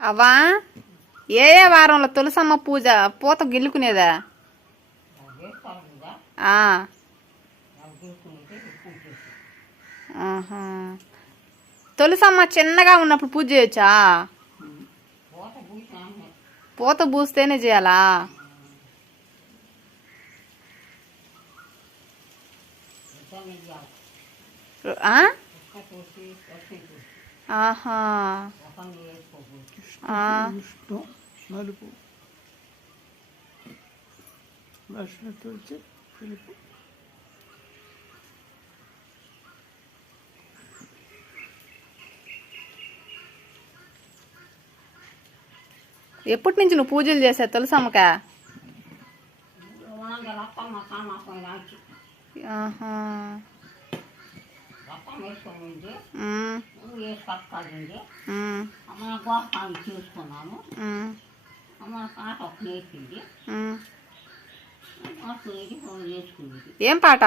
అవ్వా ఏ ఏ వారంలో తులసమ్మ పూజ పూత గిల్లుకునేదా? తులసమ్మ చిన్నగా ఉన్నప్పుడు పూజ చేయొచ్చా? పూత పూస్తేనే చేయాలా? ఆహా నలుపు తుడిచి పిలుపు. ఎప్పటి నుంచి నువ్వు పూజలు చేసా తులసమ్మక? ఆహా చూసుకున్నాను. అమ్మ పాట ఒక నేర్పింది. ఏం పాట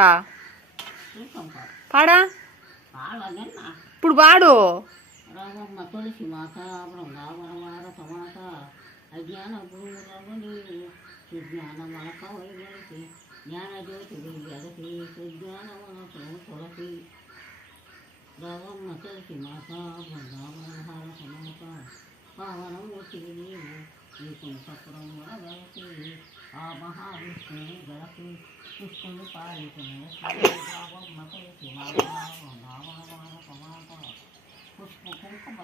పాడా? ఇప్పుడు పాడు. రామమ్మ తులసి మాత బృందావనమార తమాత అజ్ఞాన భూమురమణి సుజ్ఞాన మనక వైగలిసి జ్ఞాన జ్యోతి వెయ్యలసి సుజ్ఞాన మనసు తులసి. రామమ్మ తులసి మాత బృందావనహార తమాత పావనం నీవు నీకు సత్రం వరగలసి ఆ మహావిష్ణుని గలసి కృష్ణుని పాలితుని రామమ్మ తులసి మాత బృందావనహార తమాత పుష్ప కుంకుమ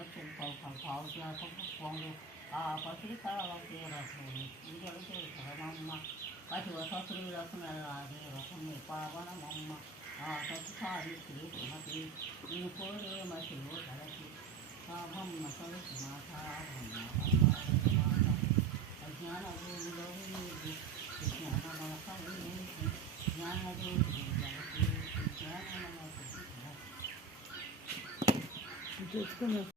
పుష్పంలో ఆ పసికాలకి రసము శరణమ్మ పశువత శ్రీరత్నరాజే రసము పావనమమ్మ ఆ సత్సారి శ్రీ సుమతి నేను కోరే మశిలో తలసి పాపమ్మ తులసి మాత అజ్ఞాన భూమిలో విజ్ఞాన మనక జ్ఞాన జ్యోతి జ్ఞాన మనకు